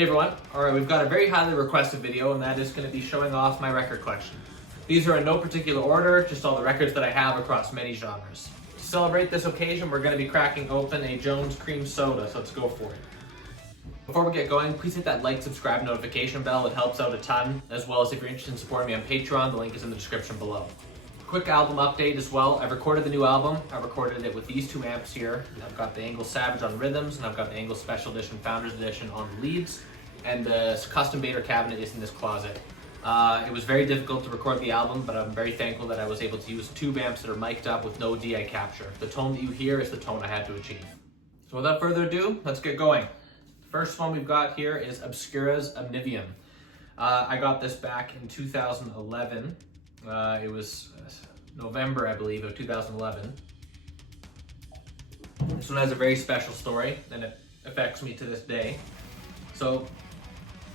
Hey everyone, alright, we've got a very highly requested video, and that is going to be showing off my record collection. These are in no particular order, just all the records that I have across many genres. To celebrate this occasion, we're going to be cracking open a Jones Cream Soda, so let's go for it. Before we get going, please hit that like, subscribe, notification bell, it helps out a ton, as well as if you're interested in supporting me on Patreon, the link is in the description below. Quick album update as well. I've recorded the new album. I recorded it with these two amps here. I've got the Angle Savage on rhythms, and I've got the Angle Special Edition Founders Edition on the leads. And the custom Bader cabinet is in this closet. It was very difficult to record the album, but I'm very thankful that I was able to use tube amps that are mic'd up with no DI capture. The tone that you hear is the tone I had to achieve. So without further ado, let's get going. The first one we've got here is Obscura's Omnivium. I got this back in 2011. It was November, I believe, of 2011. This one has a very special story, and it affects me to this day. So,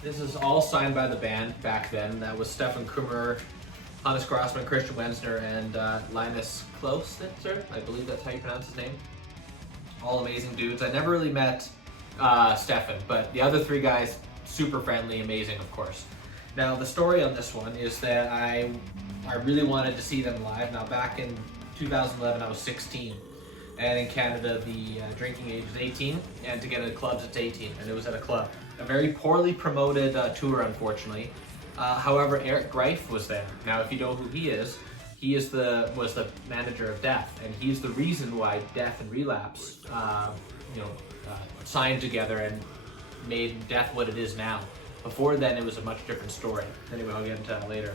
this is all signed by the band back then. That was Stefan Krummer, Hannes Grossman, Christian Wensner, and Linus Klostitzer. I believe that's how you pronounce his name. All amazing dudes. I never really met Stefan, but the other three guys, super friendly, amazing, of course. Now, the story on this one is that I really wanted to see them live. Now, back in 2011, I was 16. And in Canada, the drinking age is 18, and to get into clubs, it's 18, and it was at a club. A very poorly promoted tour, unfortunately. However, Eric Greif was there. Now, if you know who he is was the manager of Death, and he's the reason why Death and Relapse, signed together and made Death what it is now. Before then, it was a much different story. Anyway, I'll get into that later.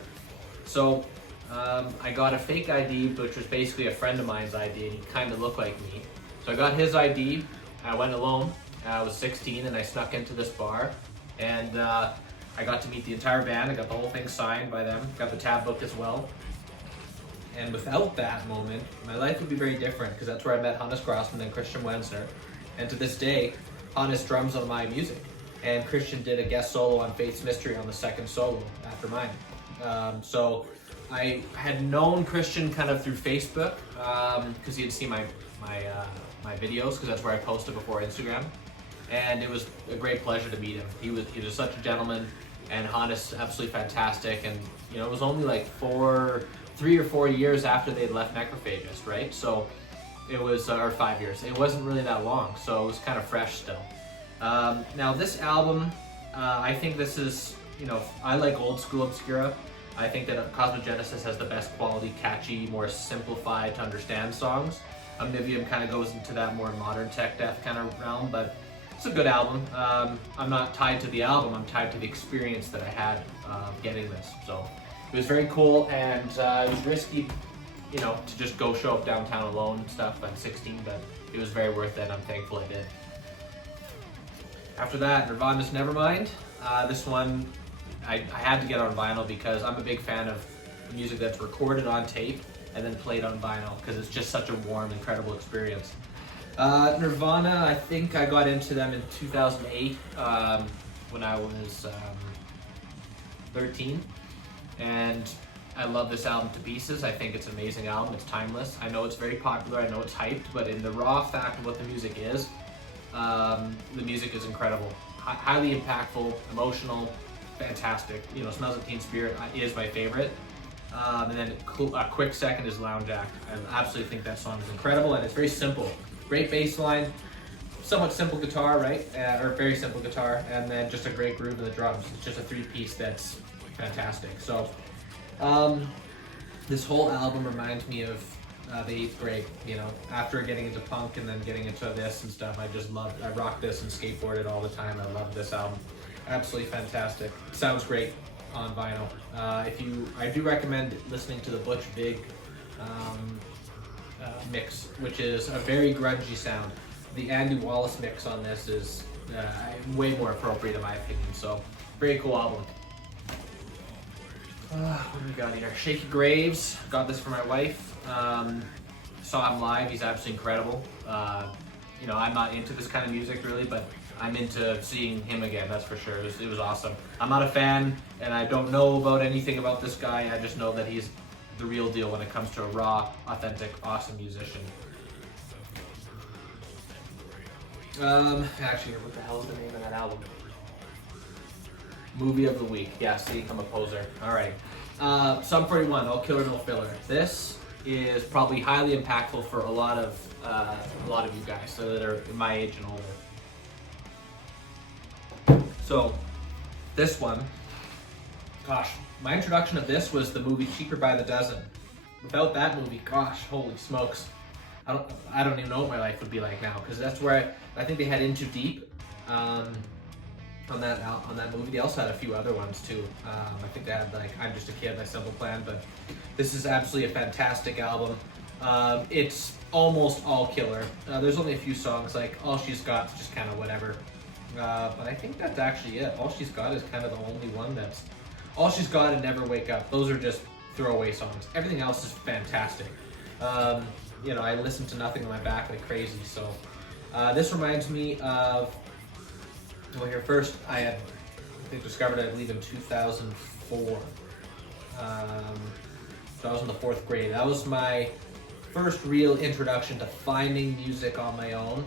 So, I got a fake ID, which was basically a friend of mine's ID, and he kind of looked like me. So I got his ID, I went alone, I was 16, and I snuck into this bar, and I got to meet the entire band. I got the whole thing signed by them, got the tab book as well. And without that moment, my life would be very different, because that's where I met Hannes Grossman and Christian Wensner. And to this day, Hannes drums on my music, and Christian did a guest solo on Faith's Mystery on the second solo after mine. So I had known Christian kind of through Facebook, because he had seen my videos, because that's where I posted before Instagram, and it was a great pleasure to meet him. He was such a gentleman, and Hannes absolutely fantastic. And it was only like 3 or 4 years after they had left Necrophagist, right? So it was or 5 years. It wasn't really that long, so it was kind of fresh still. Now this album, I think this is I like old school Obscura. I think that Cosmogenesis has the best quality, catchy, more simplified to understand songs. Omnivium kind of goes into that more modern tech death kind of realm, but it's a good album. I'm not tied to the album, I'm tied to the experience that I had getting this. So it was very cool, and it was risky, to just go show up downtown alone and stuff. I'm 16, but it was very worth it. I'm thankful I did. After that, Nirvana's Nevermind. This one, I had to get on vinyl because I'm a big fan of music that's recorded on tape and then played on vinyl, because it's just such a warm, incredible experience. Nirvana, I think I got into them in 2008 when I was 13, and I love this album to pieces. I think it's an amazing album. It's timeless. I know it's very popular. I know it's hyped, but in the raw fact of what the music is incredible. Highly impactful, emotional, fantastic. Smells Like Teen Spirit is my favorite. And then a quick second is Lounge Act. I absolutely think that song is incredible, and it's very simple. Great bass line, somewhat simple guitar, right? Or very simple guitar, and then just a great groove in the drums. It's just a three-piece that's fantastic. So, this whole album reminds me of the 8th grade, after getting into punk and then getting into this and stuff. I rocked this and skateboarded all the time. I love this album. Absolutely fantastic. Sounds great on vinyl. I do recommend listening to the Butch Vig mix, which is a very grungy sound. The Andy Wallace mix on this is way more appropriate in my opinion. So, very cool album. What do we got here? Shaky Graves. Got this for my wife. Saw him live. He's absolutely incredible. I'm not into this kind of music really, but I'm into seeing him again, that's for sure. It was awesome. I'm not a fan, and I don't know about anything about this guy. I just know that he's the real deal when it comes to a raw, authentic, awesome musician. Actually, what the hell is the name of that album? Movie of the week. Yeah, see, I'm a poser. All right. Sum 41, All Killer No Filler. This is probably highly impactful for a lot of you guys, so that are my age and older. So this one, gosh, my introduction of this was the movie Cheaper by the Dozen. Without that movie, gosh, holy smokes, I don't even know what my life would be like now, because that's where I think they had In Too Deep on that movie. They also had a few other ones too. I think they had like I'm Just a Kid, My Simple Plan, but this is absolutely a fantastic album. It's almost all killer. There's only a few songs, like All She's Got's just kind of whatever. But I think that's actually it. All She's Got is kind of the only one that's... All She's Got and Never Wake Up, those are just throwaway songs. Everything else is fantastic. You know, I listen to Nothing on My Back like crazy, so... this reminds me of... Well, here first, I discovered it, I believe, in 2004. So I was in the 4th grade. That was my first real introduction to finding music on my own.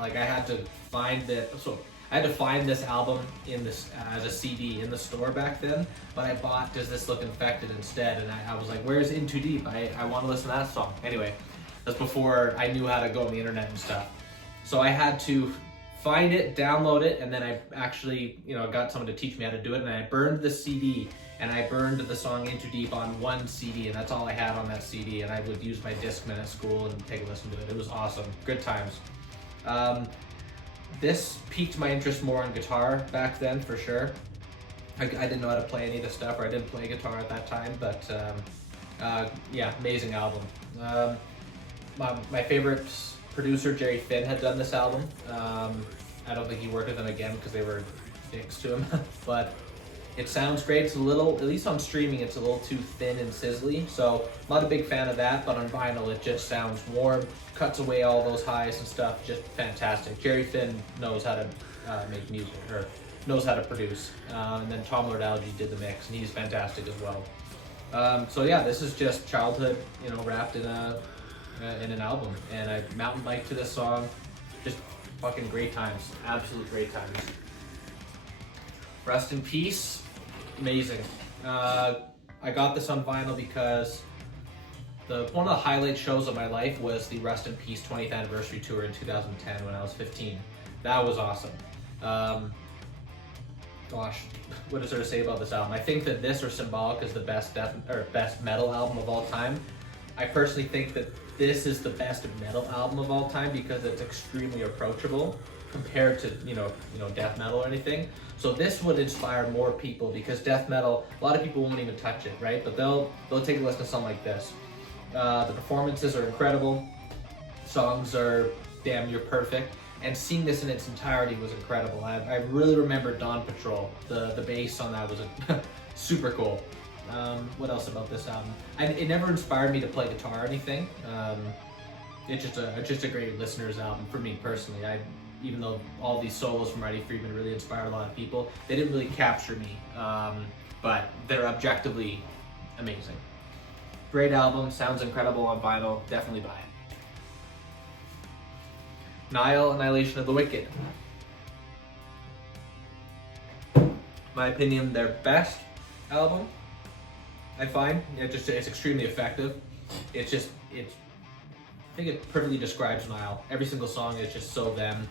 Like I had to find this album in this as a CD in the store back then. But I bought Does This Look Infected instead, and I was like, "Where's In Too Deep? I want to listen to that song." Anyway, that's before I knew how to go on the internet and stuff. So I had to find it, download it, and then I actually, got someone to teach me how to do it, and I burned the CD, and I burned the song In Too Deep on one CD, and that's all I had on that CD, and I would use my Discman at school and take a listen to it. It was awesome. Good times. This piqued my interest more on guitar back then, for sure. I didn't know how to play any of this stuff, or I didn't play guitar at that time, but yeah, amazing album. My favorite producer, Jerry Finn, had done this album. I don't think he worked with them again because they were dicks to him, but it sounds great. It's a little, at least on streaming, it's a little too thin and sizzly, so I'm not a big fan of that, but on vinyl it just sounds warm, cuts away all those highs and stuff, just fantastic. Jerry Finn knows how to make music, or knows how to produce, and then Tom Lord Alge did the mix, and he's fantastic as well. So yeah, this is just childhood, wrapped in an album, and I mountain biked to this song. Just fucking great times, absolute great times. Rest in Peace, amazing. I got this on vinyl because one of the highlight shows of my life was the Rest in Peace 20th anniversary tour in 2010 when I was 15. That was awesome. Gosh, what is there to say about this album? I think that this or Symbolic is the best best metal album of all time. I personally think that this is the best metal album of all time because it's extremely approachable compared to death metal or anything. So this would inspire more people because death metal, a lot of people won't even touch it, right? But they'll take a listen to something like this. The performances are incredible. Songs are damn near perfect. And seeing this in its entirety was incredible. I really remember Dawn Patrol. The bass on that was super cool. What else about this album? It never inspired me to play guitar or anything. It's just a great listener's album for me personally. Even though all these solos from Freddie Friedman really inspired a lot of people, they didn't really capture me. But they're objectively amazing. Great album, sounds incredible on vinyl. Definitely buy it. Nile, Annihilation of the Wicked. My opinion, their best album. I find it's extremely effective. I think it perfectly describes Nile. Every single song is just so them,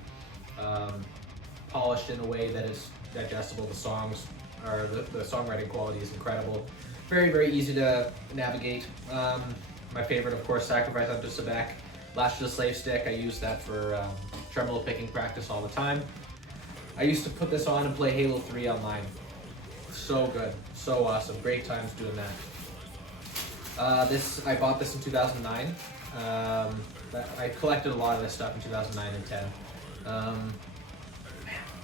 polished in a way that is digestible. The songs are the songwriting quality is incredible. Very, very easy to navigate. My favorite, of course, Sacrifice Unto Sebek. Latch to the Slave Stick. I use that for tremolo picking practice all the time. I used to put this on and play Halo 3 online. So good, so awesome, great times doing that. I bought this in 2009. I collected a lot of this stuff in 2009 and 10.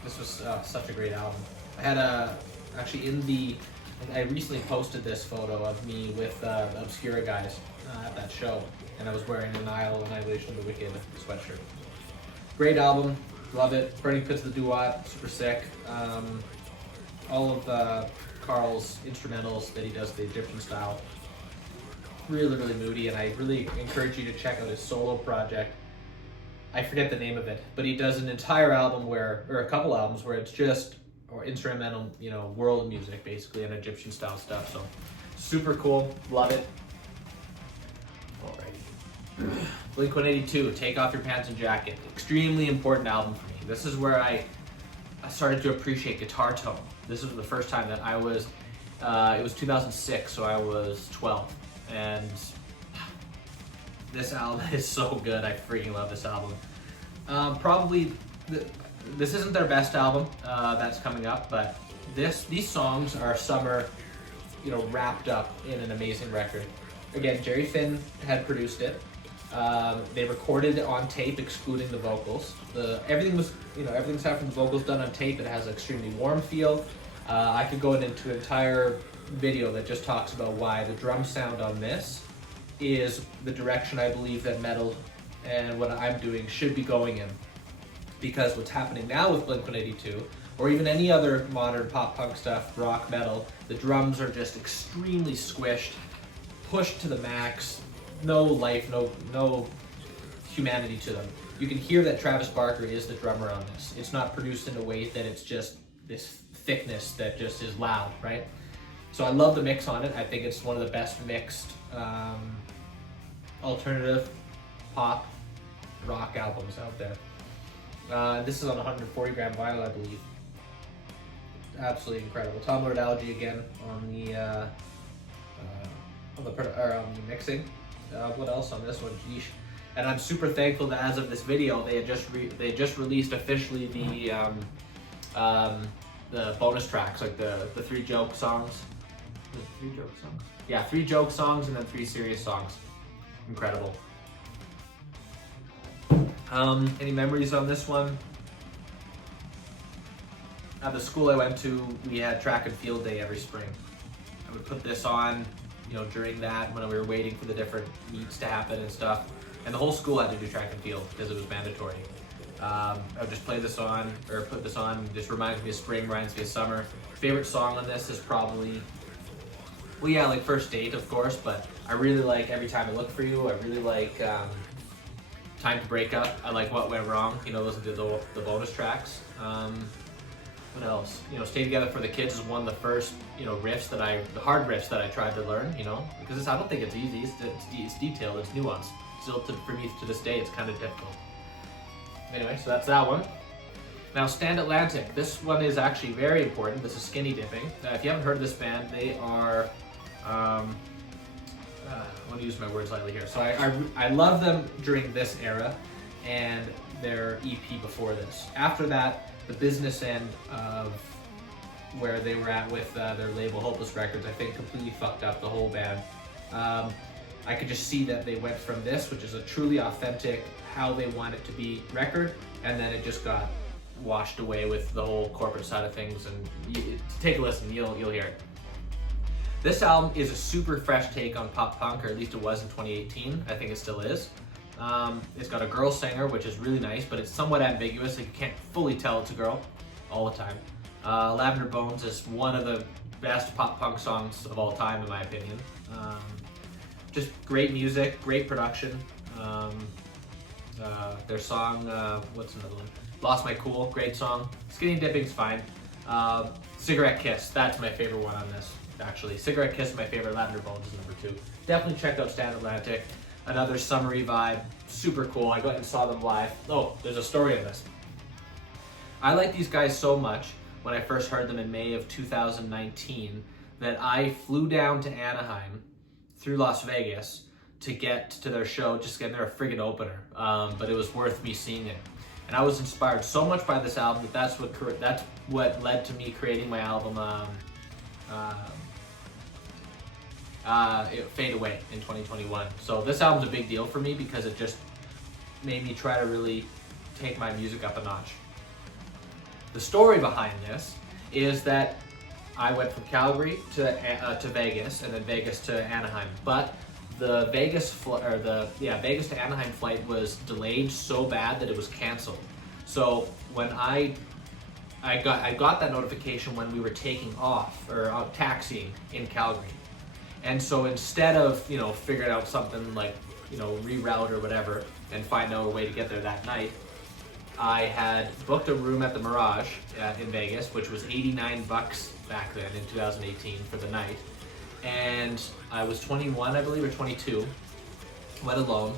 This was such a great album. I had I recently posted this photo of me with the Obscura guys at that show, and I was wearing a Nile Annihilation of the Wicked sweatshirt. Great album, love it. Burning Pits of the Duat, super sick. All of Carl's instrumentals that he does the Egyptian style, really, really moody, and I really encourage you to check out his solo project. I forget the name of it, but he does an entire album or a couple albums where it's just or instrumental, world music basically, and Egyptian style stuff. So super cool, love it. Alrighty. Blink-182, Take Off Your Pants and Jacket. Extremely important album for me. This is where I started to appreciate guitar tone. This was the first time that I was, it was 2006, so I was 12. And this album is so good. I freaking love this album. Probably, this isn't their best album that's coming up, but these songs are summer, wrapped up in an amazing record. Again, Jerry Finn had produced it. They recorded it on tape, excluding the vocals. Everything was, everything aside from the vocals done on tape. It has an extremely warm feel. I could go into an entire video that just talks about why the drum sound on this is the direction I believe that metal and what I'm doing should be going in. Because what's happening now with Blink-182, or even any other modern pop punk stuff, rock, metal, the drums are just extremely squished, pushed to the max, no life, no humanity to them. You can hear that Travis Barker is the drummer on this. It's not produced in a way that it's just this thickness that just is loud, right? So I love the mix on it. I think it's one of the best mixed alternative pop rock albums out there. This is on 140 gram vinyl, I believe. Absolutely incredible. Tom Lord Algae again on the mixing. What else on this one? Geesh. And I'm super thankful that as of this video, they just released officially the bonus tracks, like the 3 joke songs. The 3 joke songs? Yeah, 3 joke songs and then 3 serious songs. Incredible. Any memories on this one? At the school I went to, we had track and field day every spring. I would put this on, during that when we were waiting for the different meets to happen and stuff. And the whole school had to do track and field because it was mandatory. I would just play this on, or put this on. It just reminds me of spring, reminds me of summer. Favorite song on this is probably, well, yeah, like First Date, of course, but I really like Every Time I Look For You. I really like Time to Break Up. I like What Went Wrong. Those are the bonus tracks. What else? Stay Together for the Kids is one of the first, riffs the hard riffs that I tried to learn, because I don't think it's easy. It's detailed, it's nuanced. Still, for me to this day, it's kind of difficult. Anyway, so that's that one. Now, Stand Atlantic. This one is actually very important. This is Skinny Dipping. If you haven't heard of this band, they are, I want to use my words lightly here. So I love them during this era and their EP before this. After that, the business end of where they were at with their label Hopeless Records, I think completely fucked up the whole band. I could just see that they went from this, which is a truly authentic, how they want it to be record, and then it just got washed away with the whole corporate side of things. And take a listen, you'll hear it. This album is a super fresh take on pop punk, or at least it was in 2018. I think it still is. It's got a girl singer, which is really nice, but it's somewhat ambiguous. Like, you can't fully tell it's a girl all the time. Lavender Bones is one of the best pop punk songs of all time, in my opinion. Just great music, great production. Their song, what's another one? Lost My Cool, great song. Skinny Dipping's fine. Cigarette Kiss, that's my favorite one on this, actually. Cigarette Kiss is my favorite. Lavender Bones is number 2. Definitely check out Stand Atlantic. Another summery vibe, super cool. I went and saw them live. Oh, there's a story in this. I like these guys so much when I first heard them in May of 2019 that I flew down to Anaheim through Las Vegas to get to their show, just getting their friggin' opener. But it was worth me seeing it. And I was inspired so much by this album that that's what led to me creating my album Fade Away in 2021. So this album's a big deal for me because it just made me try to really take my music up a notch. The story behind this is that I went from Calgary to Vegas, and then Vegas to Anaheim. But the Vegas to Anaheim flight was delayed so bad that it was canceled. So when I got that notification when we were taking off or taxiing in Calgary. And so instead of, figuring out something like, reroute or whatever and find out a way to get there that night, I had booked a room at the Mirage in Vegas, which was $89 back then in 2018 for the night. And I was 21, I believe, or 22. Went alone,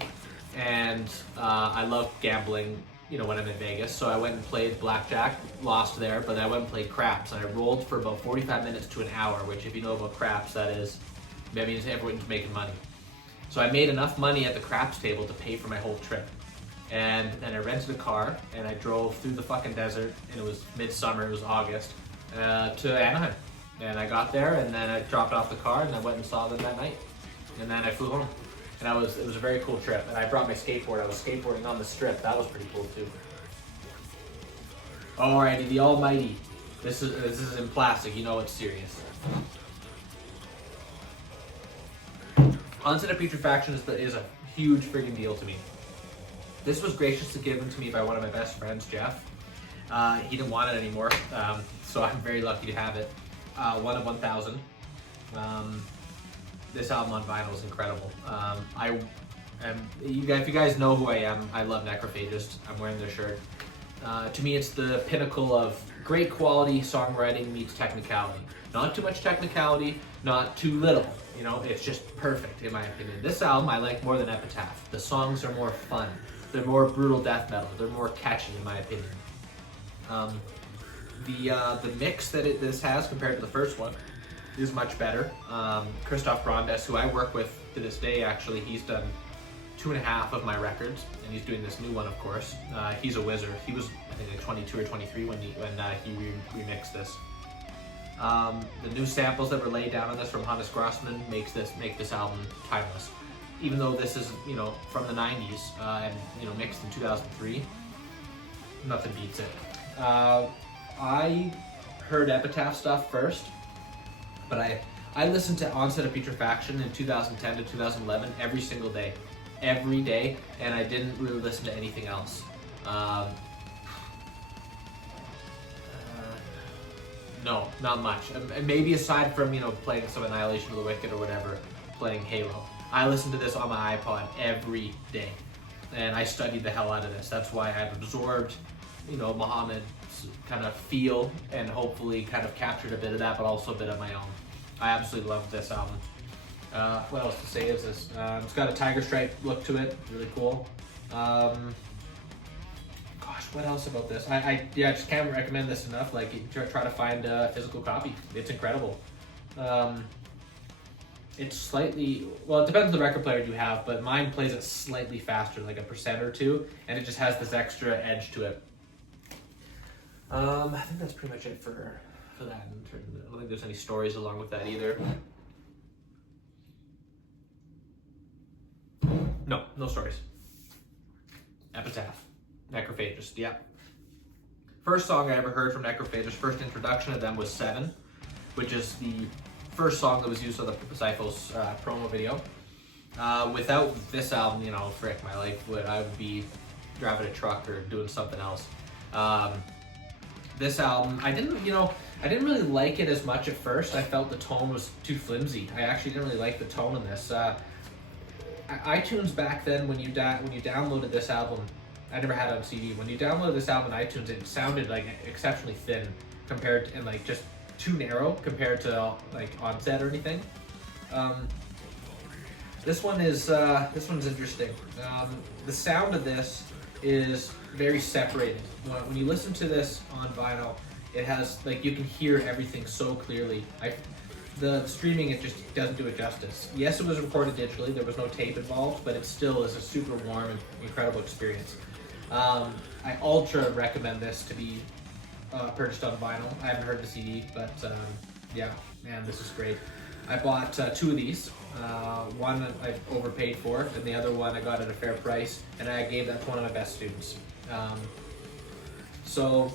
and I love gambling, you know, when I'm in Vegas. So I went and played blackjack, lost there, but I went and played craps, and I rolled for about 45 minutes to an hour, which, if you know about craps, that means everyone's making money. So I made enough money at the craps table to pay for my whole trip. And then I rented a car, and I drove through the fucking desert, and it was midsummer, it was August, to Anaheim. And I got there, and then I dropped off the car, and I went and saw them that night. And then I flew home. And it was a very cool trip. And I brought my skateboard. I was skateboarding on the strip. That was pretty cool too. Alrighty, the almighty. This is in plastic, you know it's serious. Onset of Putrefaction is a huge friggin' deal to me. This was graciously given to me by one of my best friends, Jeff. He didn't want it anymore, so I'm very lucky to have it. 1 of 1,000. This album on vinyl is incredible. If you guys know who I am, I love Necrophagist. I'm wearing their shirt. To me, it's the pinnacle of great quality songwriting meets technicality. Not too much technicality, not too little. You know, it's just perfect in my opinion. This album I like more than Epitaph. The songs are more fun. They're more brutal death metal. They're more catchy in my opinion. The mix that this has compared to the first one is much better. Christoph Brandes, who I work with to this day, actually, he's done 2.5 of my records, and he's doing this new one, of course. He's a wizard. He was, I think, like 22 or 23 when he remixed this. The new samples that were laid down on this from Hannes Grossman make this album timeless. Even though this is, you know, from the 90s and, you know, mixed in 2003, nothing beats it. I heard Epitaph stuff first, but I listened to Onset of Putrefaction in 2010 to 2011 every single day, and I didn't really listen to anything else. No, not much. Maybe aside from, you know, playing some Annihilation of the Wicked or whatever, playing Halo. I listened to this on my iPod every day, and I studied the hell out of this. That's why I've absorbed, you know, Muhammad's kind of feel and hopefully kind of captured a bit of that, but also a bit of my own. I absolutely love this album. What else to say is this? It's got a tiger stripe look to it, really cool. Gosh, what else about this? I just can't recommend this enough. Like, try to find a physical copy. It's incredible. It's slightly, well, it depends on the record player you have, but mine plays it slightly faster, like 1% or 2%, and it just has this extra edge to it. I think that's pretty much it for that. I don't think there's any stories along with that either. No stories. Epitaph. Necrophagist, yeah. First song I ever heard from Necrophagist, first introduction of them was 7, which is the first song that was used on the Zyphos promo video. Without this album, you know, frick, my life I would be driving a truck or doing something else. This album, I didn't really like it as much at first. I felt the tone was too flimsy. I actually didn't really like the tone in this. iTunes back then, when you downloaded this album, I never had it on CD. When you downloaded this album on iTunes, it sounded like exceptionally thin compared to, and like just too narrow compared to like Onset or anything. This one's interesting. The sound of this is very separated. When you listen to this on vinyl, it has, like, you can hear everything so clearly. The streaming, it just doesn't do it justice. Yes, it was recorded digitally, there was no tape involved, but it still is a super warm and incredible experience. I ultra recommend this to be purchased on vinyl. I haven't heard the CD, but yeah, man, this is great. I bought 2 of these. One I overpaid for, and the other one I got at a fair price, and I gave that to one of my best students. So,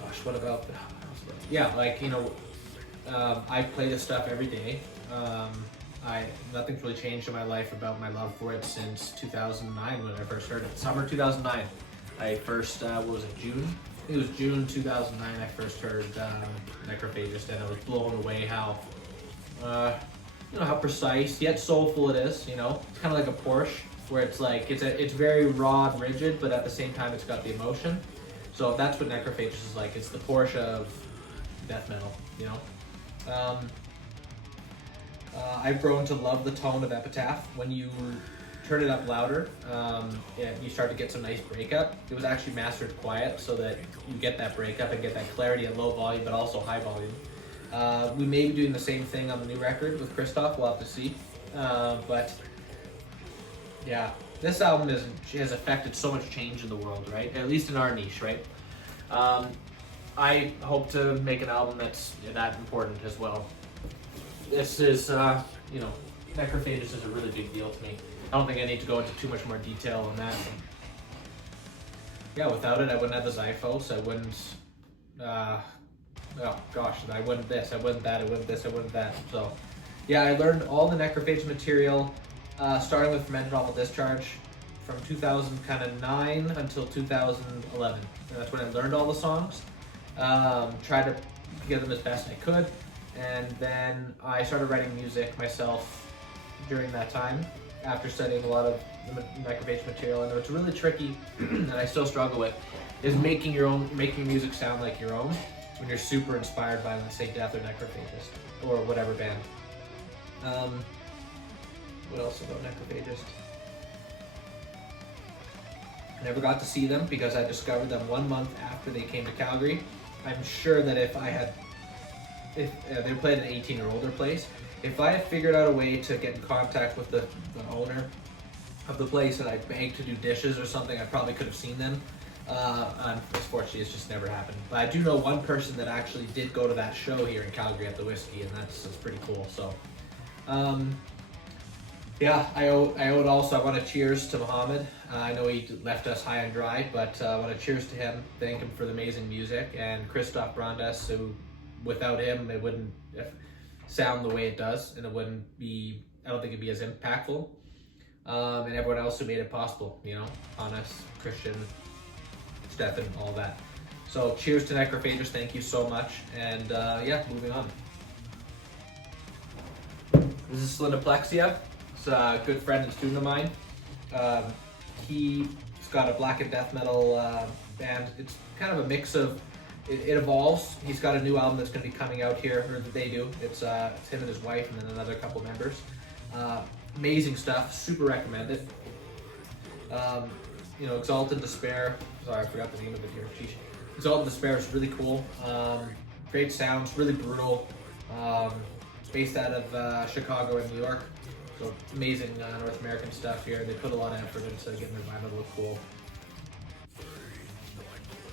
gosh, what about? Yeah, like, you know, I play this stuff every day. Nothing's really changed in my life about my love for it since 2009 when I first heard it. Summer 2009. I first, what was it, June? I think it was June 2009 I first heard Necrophagist, and I was blown away how precise yet soulful it is. You know, it's kind of like a Porsche. where it's like it's very raw and rigid, but at the same time it's got the emotion. So that's what Necrophagist is like. It's the Porsche of death metal, you know. I've grown to love the tone of Epitaph. When you turn it up louder, you start to get some nice breakup. It was actually mastered quiet so that you get that breakup and get that clarity at low volume, but also high volume. We may be doing the same thing on the new record with Christoph. We'll have to see. But yeah, this album has affected so much change in the world, right? At least in our niche, right? I hope to make an album that's that important as well. This is, you know, Necrophagist is a really big deal to me. I don't think I need to go into too much more detail on that. Yeah, without it, I wouldn't have the Zyphos. I wouldn't, oh gosh, I wouldn't this, I wouldn't that, I wouldn't this, I wouldn't that. So, yeah, I learned all the Necrophagist material, starting with Fermented Awful Discharge from 2009 until 2011. And that's when I learned all the songs. Tried to get them as best I could. And then I started writing music myself during that time after studying a lot of the Necrophagist material. And it's really tricky, and I still struggle with, is making music sound like your own when you're super inspired by, let's say, Death or Necrophagist or whatever band. What else about Necrophagist? I never got to see them because I discovered them 1 month after they came to Calgary. I'm sure that if they played an 18 or older place, if I had figured out a way to get in contact with the owner of the place and I begged to do dishes or something, I probably could have seen them. Unfortunately, it's just never happened. But I do know one person that actually did go to that show here in Calgary at the Whiskey, and that's pretty cool. So, yeah, I owe it also. I want to cheers to Ahmed. I know he left us high and dry, but I want to cheers to him, thank him for the amazing music, and Christoph Brandes, who without him it wouldn't sound the way it does, and it wouldn't be, I don't think it'd be as impactful. And everyone else who made it possible, you know, Hannes, Christian, Stefan, all that. So cheers to Necrophagist, thank you so much, and yeah, moving on. This is Slinoplexia. It's a good friend and student of mine. He's got a black and death metal band. It's kind of a mix of, it evolves. He's got a new album that's going to be coming out here, or that they do. It's him and his wife and then another couple members. Amazing stuff, super recommended. You know, Exalted Despair. Sorry, I forgot the name of it here. Sheesh. Exalted Despair is really cool. Great sounds, really brutal. It's based out of Chicago and New York. So amazing North American stuff here. They put a lot of effort into getting their vinyl to look cool.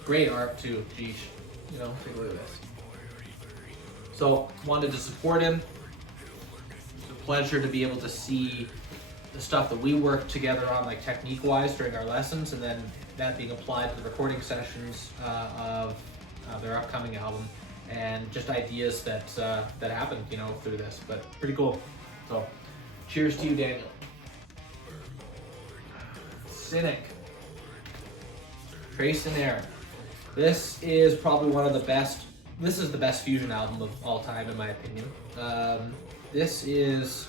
Great art too, geesh. You know, take a look at this. So wanted to support him. It's a pleasure to be able to see the stuff that we worked together on, like technique-wise, during our lessons, and then that being applied to the recording sessions of their upcoming album, and just ideas that happened, you know, through this. But pretty cool. So, cheers to you, Daniel. Cynic. Trace in Air. This is probably one of the best. This is the best fusion album of all time, in my opinion. This is,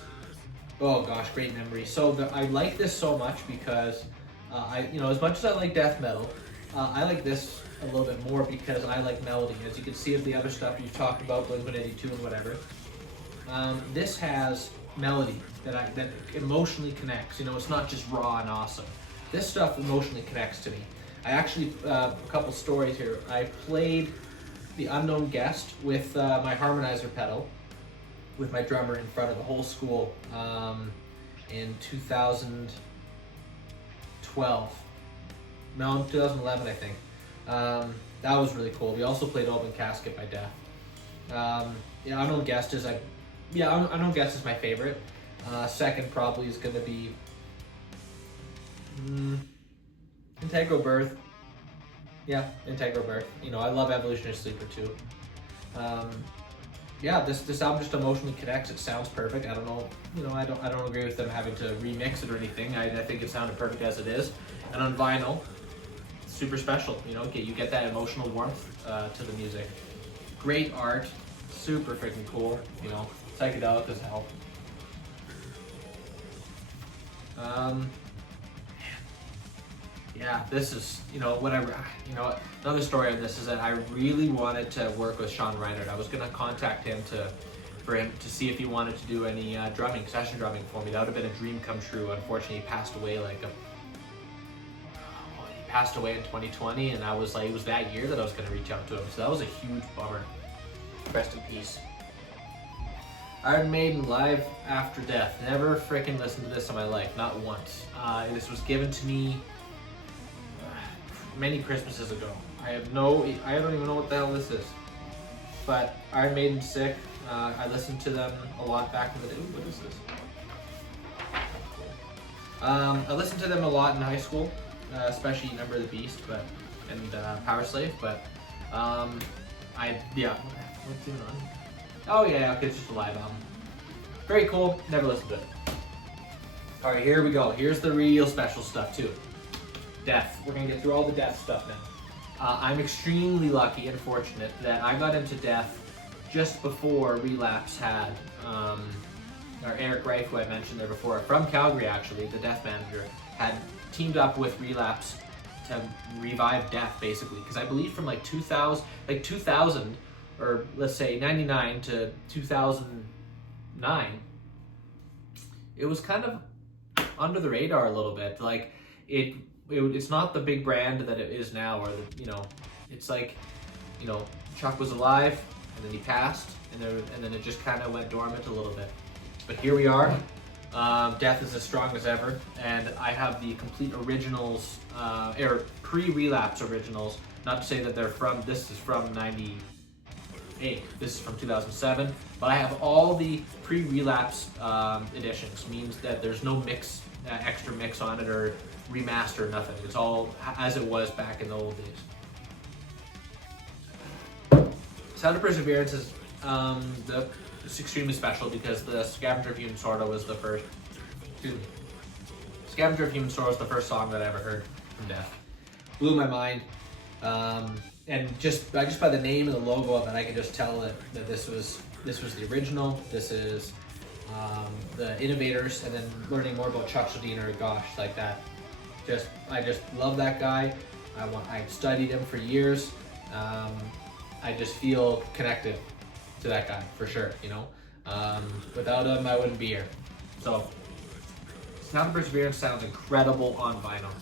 oh gosh, great memory. So I like this so much because you know, as much as I like death metal, I like this a little bit more because I like melody. As you can see of the other stuff you've talked about, Blink-182 and whatever. This has melody that emotionally connects. You know, it's not just raw and awesome. This stuff emotionally connects to me. I actually, a couple stories here. I played The Unknown Guest with my harmonizer pedal, with my drummer in front of the whole school in 2012. No, 2011, I think. That was really cool. We also played Open Casket by Death. Yeah, Unknown Guest is Unknown Guest is my favorite. Second probably is going to be Integral Birth. Yeah, Integral Birth. You know, I love Evolutionary Sleeper too. Yeah, this album just emotionally connects. It sounds perfect. I don't know, you know, I don't agree with them having to remix it or anything. I think it sounded perfect as it is. And on vinyl, it's super special. You know, you get that emotional warmth to the music. Great art, super freaking cool. You know, psychedelic as hell. yeah, this is, whatever, another story on this is that I really wanted to work with Sean Reinert. I was gonna contact him for him to see if he wanted to do any session drumming for me. That would have been a dream come true. Unfortunately, he passed away in 2020, and it was that year that I was gonna reach out to him. So that was a huge bummer. Rest in peace. Iron Maiden Live After Death. Never freaking listened to this in my life, not once. This was given to me many Christmases ago. I don't even know what the hell this is. But Iron Maiden's sick. I listened to them a lot back in the day. Ooh, what is this? I listened to them a lot in high school, especially Number of the Beast, and Power Slave. But what's going on? Oh yeah, okay, it's just a live album. Very cool. Never listened to it. All right, here we go. Here's the real special stuff too. Death. We're gonna get through all the Death stuff now. I'm extremely lucky and fortunate that I got into Death just before Relapse had, or Eric Reif, who I mentioned there before, from Calgary actually, the Death manager, had teamed up with Relapse to revive Death basically. Because I believe from 2000, or let's say 99 to 2009, it was kind of under the radar a little bit. It's not the big brand that it is now, or it's Chuck was alive and then he passed, and then it just kind of went dormant a little bit. But here we are. Death is as strong as ever, and I have the complete originals, or pre-Relapse originals. Not to say that this is from 98, this is from 2007, but I have all the pre-Relapse editions. Means that there's no extra mix on it or remaster, nothing. It's all as it was back in the old days. Sound of Perseverance is it's extremely special because the Scavenger of Human Sorrow was the first. Scavenger of Human Sorrow was the first song that I ever heard from Death. Blew my mind, and just by the name and the logo of it, I could just tell that this was the original. This is the Innovators, and then learning more about Chuck Schuldiner, gosh, like that. I just love that guy. I studied him for years. I just feel connected to that guy for sure. Without him, I wouldn't be here. So, Sound of Perseverance sounds incredible on vinyl.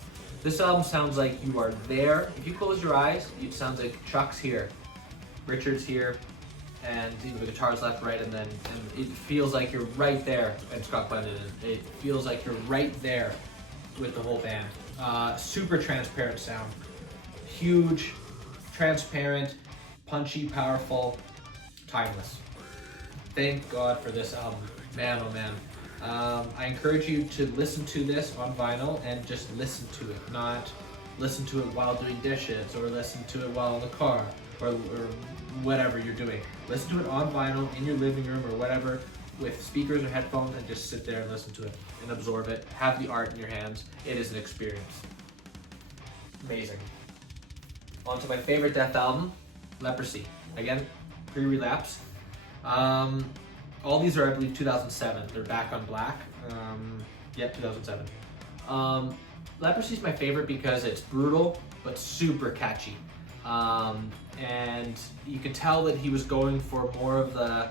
This album sounds like you are there. If you close your eyes, it sounds like Chuck's here, Richard's here, and the guitar's left, right, and it feels like you're right there. And Scott Glendon, it feels like you're right there with the whole band. Super transparent sound, huge, transparent, punchy, powerful, timeless. Thank God for this album, man, oh man. I encourage you to listen to this on vinyl and just listen to it, not listen to it while doing dishes or listen to it while in the car or whatever you're doing. Listen to it on vinyl in your living room or whatever with speakers or headphones, and just sit there and listen to it and absorb it. Have the art in your hands. It is an experience. Amazing. On to my favorite Death album, Leprosy. Again, pre-Relapse. All these are, I believe, 2007. They're Back on Black. 2007. Leprosy is my favorite because it's brutal, but super catchy. And you can tell that he was going for more of the,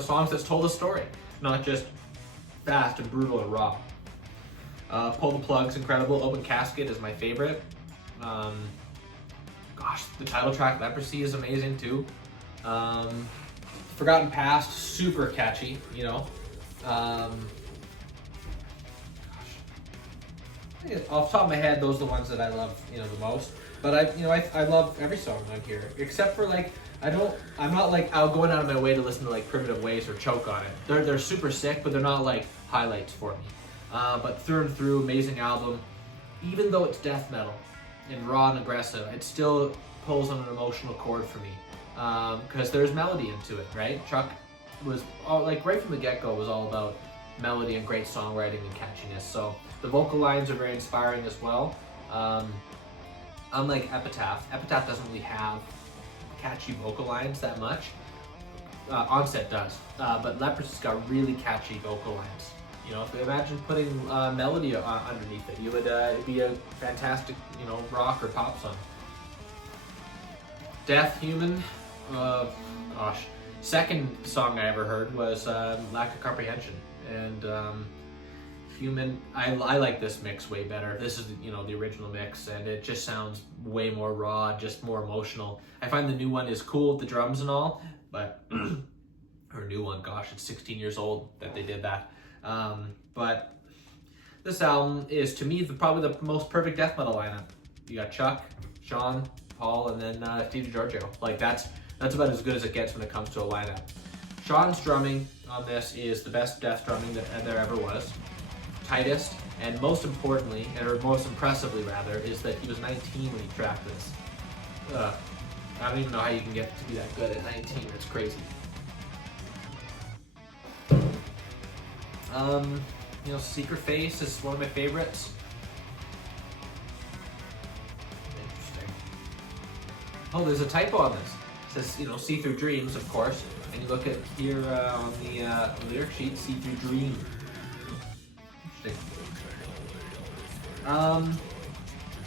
songs that told a story, not just fast and brutal and raw. Pull the Plug's incredible. Open Casket is my favorite. The title track Leprosy is amazing too. Forgotten Past, super catchy, off the top of my head, those are the ones that I love, the most. But I love every song on here, except for I'm not going out of my way to listen to Primitive Ways or Choke on it. They're super sick, but they're not highlights for me. But through and through, amazing album. Even though it's death metal and raw and aggressive, it still pulls on an emotional chord for me. Because there's melody into it, right? Chuck was right from the get-go was all about melody and great songwriting and catchiness. So the vocal lines are very inspiring as well. Unlike Epitaph doesn't really have catchy vocal lines that much. Onset does, but Leprosy's got really catchy vocal lines. You know, if imagine putting melody underneath it, you would it'd be a fantastic, you know, rock or pop song. Death Human, gosh. Second song I ever heard was Lack of Comprehension, and Human. I like this mix way better. This is, you know, the original mix, and it just sounds way more raw, just more emotional. I find the new one is cool with the drums and all, but or new one, gosh, it's 16 years old that they did that. But this album is, to me, probably the most perfect death metal lineup. You got Chuck, Sean, Paul, and then Steve DiGiorgio. Like that's about as good as it gets when it comes to a lineup. Sean's drumming on this is the best death drumming that there ever was. Tightest, and most importantly, or most impressively rather, is that he was 19 when he tracked this. I don't even know how you can get to be that good at 19. It's crazy. You know, Secret Face is one of my favorites. Interesting. Oh, there's a typo on this. It says, you know, See Through Dreams, of course. And you look at here on the lyric sheet, See Through Dream. Interesting.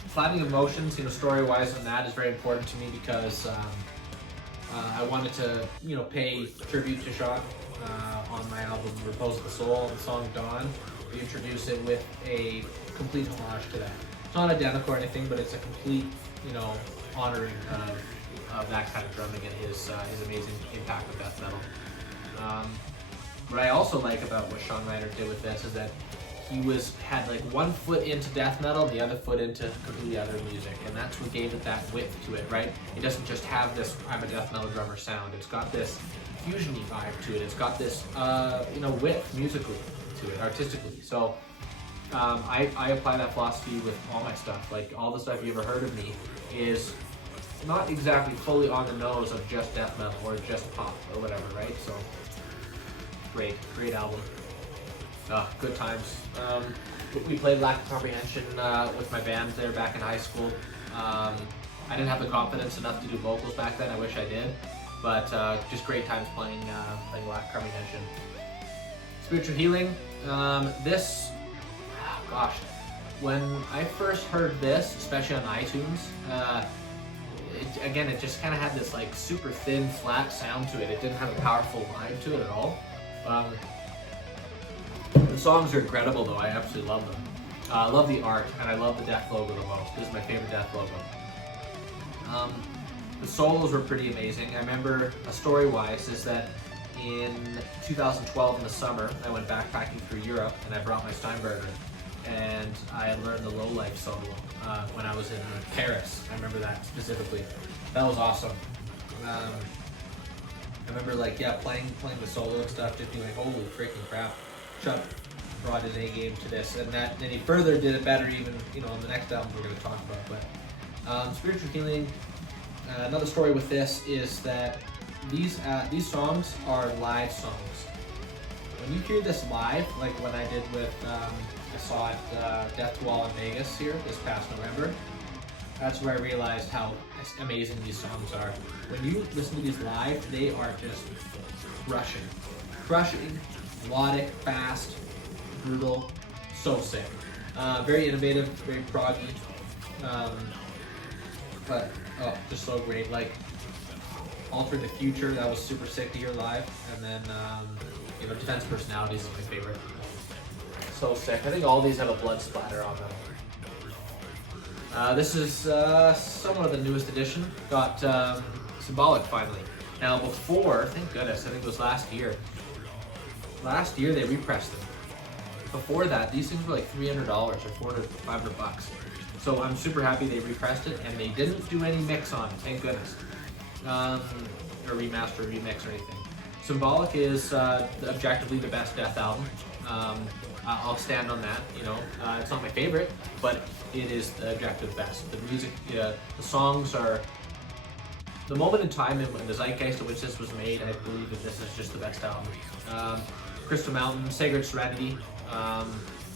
Flattening Emotions, you know, story-wise on that is very important to me because I wanted to, you know, pay tribute to Sean. On my album Repose of the Soul, the song Dawn, we introduce it with a complete homage to that. It's not identical or anything, but it's a complete, you know, honoring of that kind of drumming and his amazing impact with death metal. What I also like about what Sean Reiner did with this is that he had like one foot into death metal, the other foot into completely other music, and that's what gave it that width to it, right? It doesn't just have this I'm a death metal drummer sound. It's got this fusion-y vibe to it. It's got this, you know, width musically to it, artistically. So I apply that philosophy with all my stuff. Like all the stuff you ever heard of me is not exactly fully on the nose of just death metal or just pop or whatever, right? So great album. Good times. We played Lack of Comprehension with my band there back in high school. I didn't have the confidence enough to do vocals back then. I wish I did. But just great times playing Lack of Comprehension. Spiritual Healing. This, gosh, when I first heard this, especially on iTunes, it just kind of had this like super thin, flat sound to it. It didn't have a powerful vibe to it at all. The songs are incredible though. I absolutely love them. I love the art, and I love the death logo the most. This is my favorite death logo. The solos were pretty amazing. I remember, story-wise, is that in 2012 in the summer, I went backpacking through Europe, and I brought my Steinberger, and I learned the Lowlife solo when I was in Paris. I remember that specifically. That was awesome. I remember, like, yeah, playing the solo and stuff, just being like, holy freaking crap. Chuck brought his A game to this, and then he further did it better even, you know, on the next album we're going to talk about. But Spiritual Healing. Another story with this is that these songs are live songs. When you hear this live, like when I did with, I saw it Death to All in Vegas here this past November, that's where I realized how amazing these songs are. When you listen to these live, they are just crushing, melodic, fast, brutal, so sick. Very innovative, very proggy, but just so great. Like Alter the Future, that was super sick to hear live, and then you know, Defense Personalities is my favorite. So sick. I think all these have a blood splatter on them. This is somewhat of the newest edition. Got Symbolic finally. Now before, thank goodness, I think it was last year. Last year they repressed them. Before that, these things were like $300 or $400, $500. So I'm super happy they repressed it, and they didn't do any mix on it, thank goodness. Or remaster, remix, or anything. Symbolic is objectively the best death album. I'll stand on that, you know. It's not my favorite, but it is the objective best. The music, the songs are, the moment in time in the zeitgeist in which this was made, I believe that this is just the best album. Crystal Mountain, Sacred Serenity,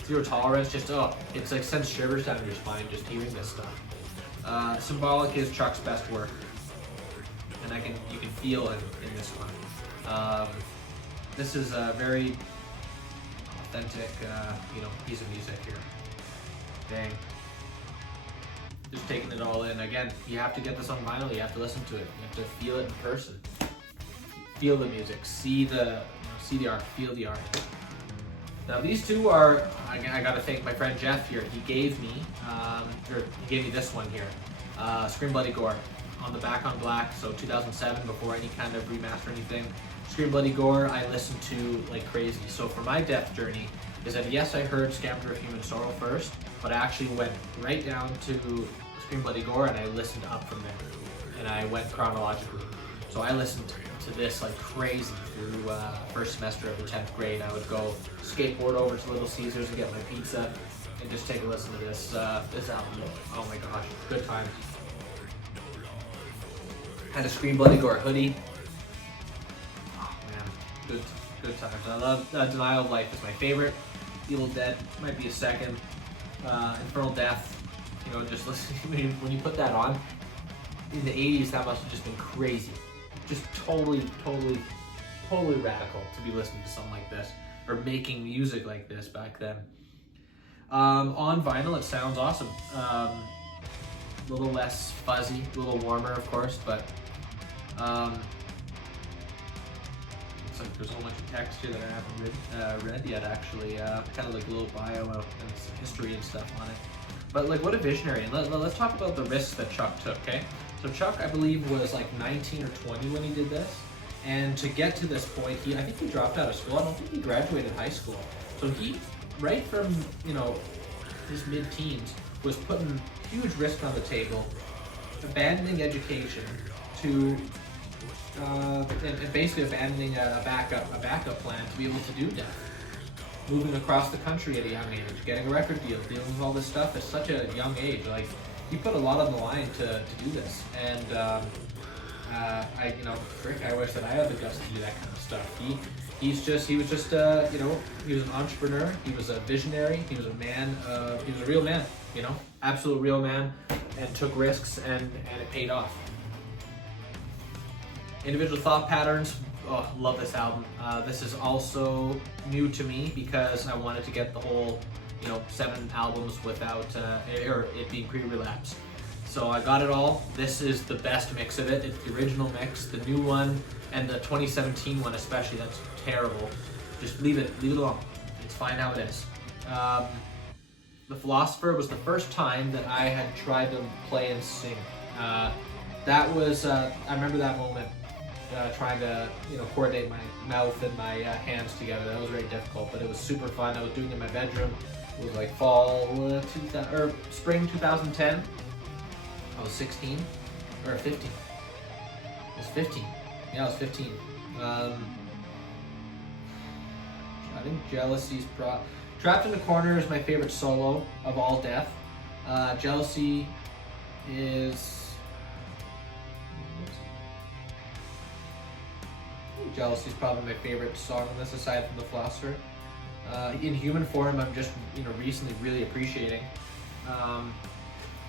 Zero Tolerance, just, it's like sends shivers down your spine just hearing this stuff. Symbolic is Chuck's best work, and you can feel it in this one. This is a very authentic, piece of music here. Dang. Just taking it all in. Again, you have to get this on vinyl, you have to listen to it, you have to feel it in person. Feel the music, see the art, feel the art. Now these two are, again, I gotta thank my friend Jeff here. He gave me this one here, Scream Bloody Gore, on the back on black, so 2007, before any kind of remaster or anything. Scream Bloody Gore I listened to like crazy. So for my death journey, is that yes, I heard Scavenger of Human Sorrow first, but I actually went right down to Scream Bloody Gore and I listened up from there. And I went chronologically. So I listened to this like crazy through first semester of the 10th grade. I would go skateboard over to Little Caesars and get my pizza and just take a listen to this album. Oh my gosh, good times. Had a Scream Bloody Gore hoodie. Oh man, good times. I love Denial of Life is my favorite. Evil Dead might be a second. Infernal Death, just listening, when you put that on, in the 80s, that must have just been crazy. Just totally radical to be listening to something like this, or making music like this back then. On vinyl, it sounds awesome. A little less fuzzy, a little warmer, of course, but it's like there's a whole bunch of text here that I haven't read yet, actually. Kind of like a little bio and some history and stuff on it. But like, what a visionary. And let's talk about the risks that Chuck took, okay? So Chuck, I believe, was like 19 or 20 when he did this. And to get to this point, I think he dropped out of school. I don't think he graduated high school. So he, right from, his mid-teens, was putting huge risk on the table, abandoning education to, and basically abandoning a backup plan to be able to do death. Moving across the country at a young age, getting a record deal, dealing with all this stuff at such a young age. Like, he put a lot on the line to do this. And I wish that I had the guts to do that kind of stuff. He was just an entrepreneur, he was a visionary, he was a man, he was a real man, absolute real man, and took risks, and it paid off. Individual Thought Patterns, oh, love this album. This is also new to me because I wanted to get the whole, 7 albums without, or it being pre-relapse. So I got it all. This is the best mix of it. It's the original mix, the new one, and the 2017 one especially. That's terrible. Just leave it alone. It's fine how it is. The Philosopher was the first time that I had tried to play and sing. That was, I remember that moment, trying to, coordinate my mouth and my hands together. That was very difficult, but it was super fun. I was doing it in my bedroom. It was like spring 2010. I was 16 or 15. I was 15. Yeah, I was 15. I think Jealousy's Trapped in the Corner is my favorite solo of all Death. Jealousy is probably my favorite song on this, aside from The Philosopher. In Human Form, I'm just recently really appreciating.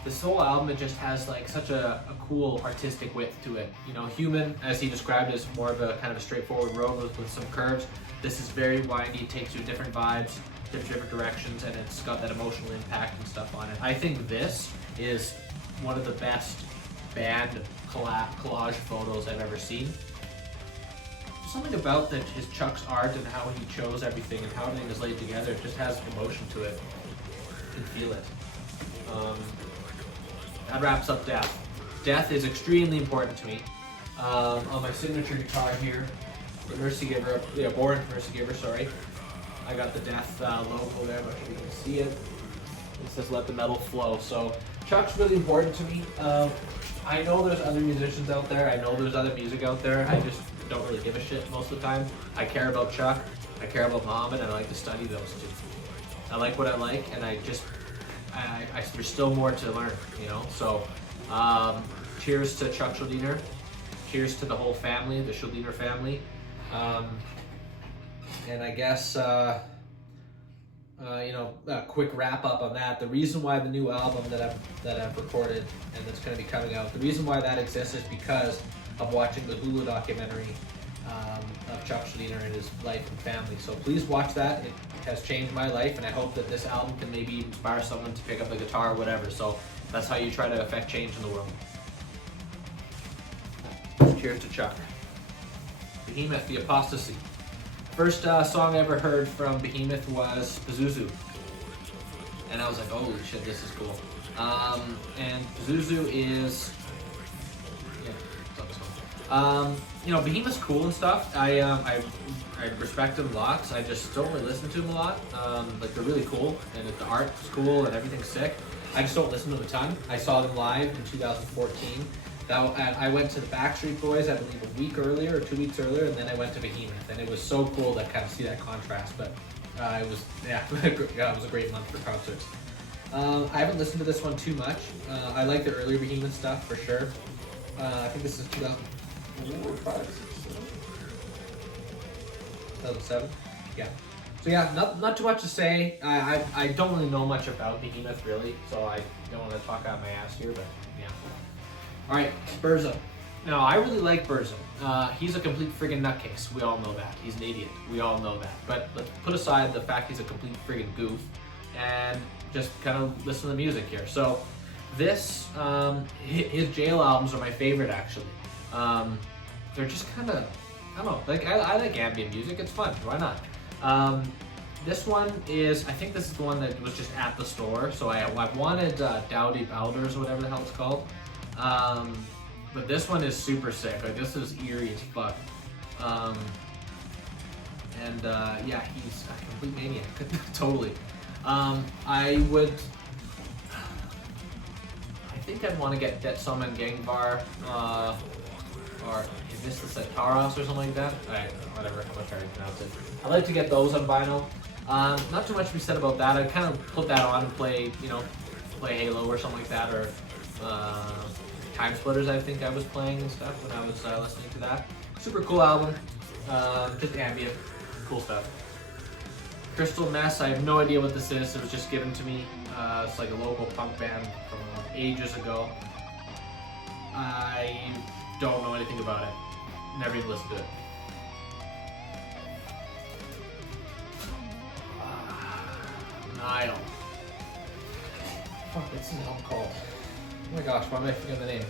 This whole album, it just has like such a cool artistic width to it. Human, as he described, is more of a kind of a straightforward road with some curves. This is very windy, takes you different vibes, different directions, and it's got that emotional impact and stuff on it. I think this is one of the best band collage photos I've ever seen. There's something about his Chuck's art and how he chose everything and how everything is laid together. It just has emotion to it. You can feel it. That wraps up Death. Death is extremely important to me. On my signature guitar here, the Mercy Giver, Born Mercy Giver, sorry. I got the Death logo there, but you can see it. It says "Let the Metal Flow." So Chuck's really important to me. I know there's other musicians out there. I know there's other music out there. I just don't really give a shit most of the time. I care about Chuck. I care about Muhammad, and I like to study those two. I like what I like, and there's still more to learn, So, cheers to Chuck Schuldiner. Cheers to the whole family, the Schuldiner family. And I guess, a quick wrap up on that. The reason why the new album that I've recorded and that's going to be coming out, the reason why that exists is because of watching the Hulu documentary, of Chuck Schliener and his life and family. So please watch that. It has changed my life, and I hope that this album can maybe inspire someone to pick up the guitar or whatever. So that's how you try to affect change in the world. Cheers to Chuck. Behemoth, The Apostasy. First song I ever heard from Behemoth was Pazuzu. And I was like, holy shit, this is cool. And Pazuzu is, yeah, it's on this one. You know, Behemoth's cool and stuff. I respect him lots. I just don't really listen to him a lot. Like, they're really cool, and the art's cool, and everything's sick. I just don't listen to them a ton. I saw them live in 2014. I went to the Backstreet Boys, I believe, a week earlier or 2 weeks earlier, and then I went to Behemoth, and it was so cool to kind of see that contrast. But it was, yeah, it was a great month for concerts. I haven't listened to this one too much. I like the earlier Behemoth stuff for sure. I think this is 2004, 2007. Yeah. So yeah, not too much to say. I don't really know much about Behemoth really, so I don't want to talk out my ass here, but yeah. All right, Burzum. Now I really like Burzum. He's a complete friggin' nutcase. We all know that. He's an idiot. We all know that. But let's put aside the fact he's a complete friggin' goof and just kind of listen to the music here. So this, his jail albums are my favorite actually. They're just kind of, I don't know, like I like ambient music. It's fun. Why not? This one is, I think this is the one that was just at the store. So I wanted Dowdy Balders or whatever the hell it's called. But this one is super sick. Like, this is eerie as fuck. Yeah, he's a complete maniac. Totally. I think I'd want to get Detsomen Gangvar, or is this the Taros or something like that? Alright, whatever, I'm not sure how to pronounce it. I'd like to get those on vinyl. Not too much to be said about that. I'd kind of put that on and play, you know, play Halo or something like that, or Time Splitters I think I was playing and stuff when I was listening to that. Super cool album, just ambient, cool stuff. Crystal Mess, I have no idea what this is. It was just given to me. It's like a local punk band from ages ago. I don't know anything about it. Never even listened to it. Nile. Fuck, what's this album called? Oh my gosh, why am I forgetting the name?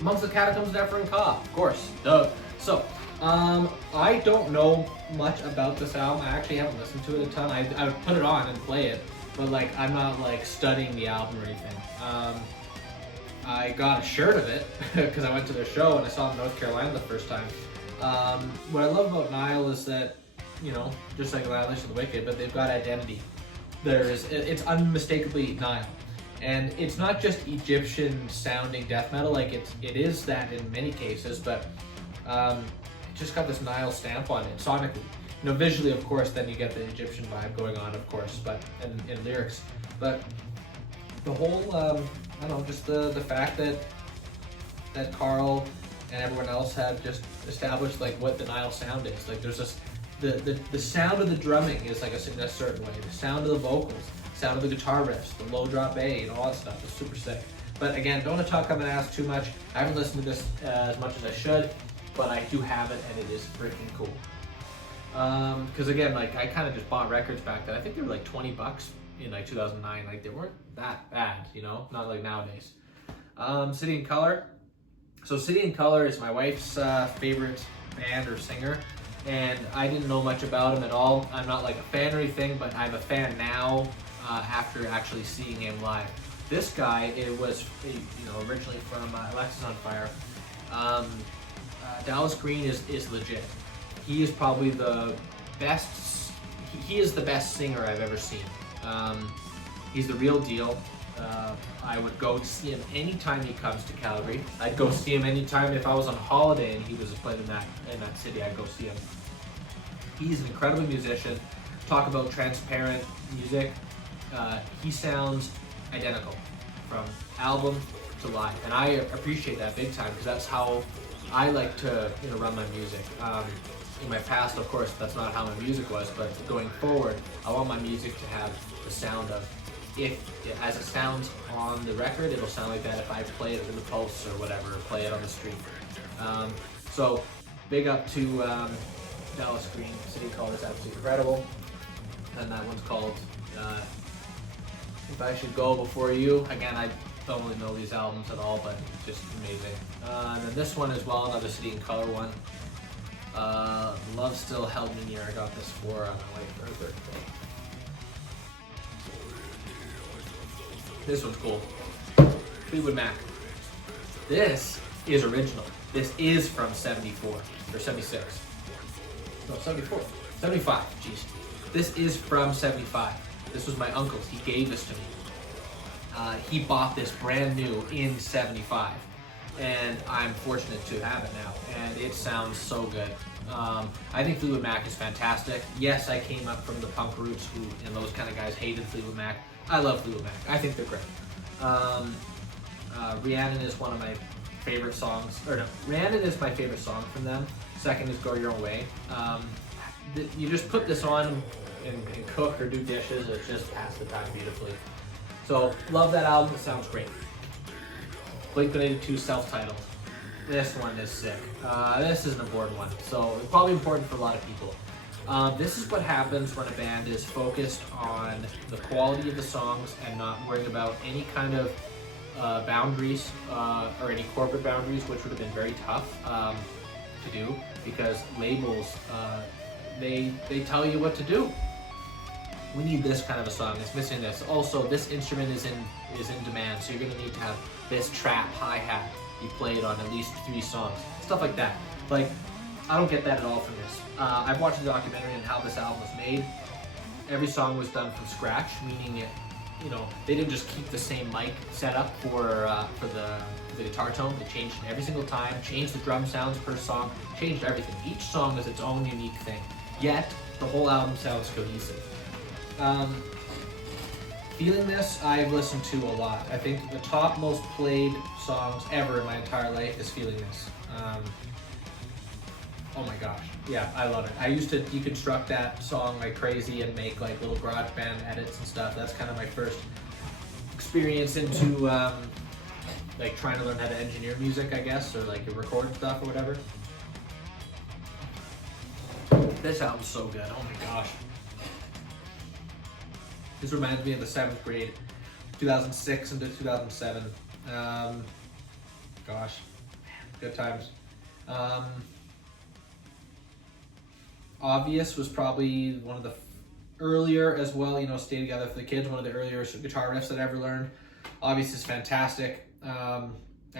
Amongst the Catacombs of Nefer and Ka, of course. Duh. So, I don't know much about this album. I actually haven't listened to it a ton. I would put it on and play it, but like I'm not like studying the album or anything. I got a shirt of it because I went to their show and I saw them in North Carolina the first time. What I love about Nile is that, you know, just like Annihilation of the Wicked, but they've got identity. It's unmistakably Nile. And it's not just Egyptian sounding death metal, like it is that in many cases, but it just got this Nile stamp on it sonically. You know, visually, of course, then you get the Egyptian vibe going on, of course, but in lyrics. But the whole, I don't know, just the fact that Carl and everyone else have just established like what the Nile sound is. Like there's this, the sound of the drumming is like a certain way. The sound of the vocals, sound of the guitar riffs, the low drop A, and all that stuff is super sick. But again, don't want to talk on my ass too much. I haven't listened to this as much as I should, but I do have it, and it is freaking cool. Because again, like I kind of just bought records back then. I think they were like $20 in like 2009. Like they weren't that bad, you know, not like nowadays. City in Color. So City in Color is my wife's favorite band or singer, and I didn't know much about him at all. I'm not like a fan or anything, but I'm a fan now after actually seeing him live. This guy, it was, you know, originally from Alexis on Fire. Dallas Green is legit. He is probably the best. He is the best singer I've ever seen. He's the real deal. I would go to see him anytime he comes to Calgary. I'd go see him anytime if I was on holiday and he was playing in that city. I'd go see him. He's an incredible musician. Talk about transparent music. He sounds identical from album to live, and I appreciate that big time because that's how I like to, you know, run my music. In my past, of course, that's not how my music was, but going forward, I want my music to have the sound of, as it sounds on the record, it'll sound like that if I play it in the Repose or whatever, or play it on the street. So Big up to Dallas Green City College is absolutely incredible. And that one's called If I Should Go Before You. Again, I don't really know these albums at all, but just amazing. And then this one as well, another City and Color one. Love Still Held Me Near. I got this for my wife for her birthday. This one's cool. Fleetwood Mac. This is original. This is from 74 or 76. No, 74. 75. Jeez. This is from 75. This was my uncle's. He gave this to me. He bought this brand new in 75. And I'm fortunate to have it now. And it sounds so good. I think Fleetwood Mac is fantastic. Yes, I came up from the punk roots and those kind of guys hated Fleetwood Mac. I love Fleetwood Mac. I think they're great. Rhiannon is one of my favorite songs. Or no, Rhiannon is my favorite song from them. Second is Go Your Own Way. You just put this on and cook or do dishes. It just passes the time beautifully. So, love that album. It sounds great. Blink-182 self-titled. This one is sick. This is an important one, so it's probably important for a lot of people. This is what happens when a band is focused on the quality of the songs and not worrying about any kind of boundaries or any corporate boundaries, which would have been very tough to do because labels, they tell you what to do. We need this kind of a song. It's missing this. Also, this instrument is in demand, so you're going to need to have this trap hi-hat be played on at least 3 songs. Stuff like that. Like, I don't get that at all from this. I've watched the documentary on how this album was made. Every song was done from scratch, meaning they didn't just keep the same mic setup for the guitar tone. They changed it every single time, changed the drum sounds per song, changed everything. Each song is its own unique thing. Yet, the whole album sounds cohesive. Feeling This, I've listened to a lot. I think the top most played songs ever in my entire life is Feeling This. Oh my gosh, yeah, I love it. I used to deconstruct that song like crazy and make like little garage band edits and stuff. That's kind of my first experience into like trying to learn how to engineer music, I guess, or like record stuff or whatever. This album's so good, oh my gosh. This reminds me of the 7th grade, 2006 into 2007. Gosh, good times. Obvious was probably one of the earlier as well, Stay Together for the Kids, one of the earlier guitar riffs that I ever learned. Obvious is fantastic. I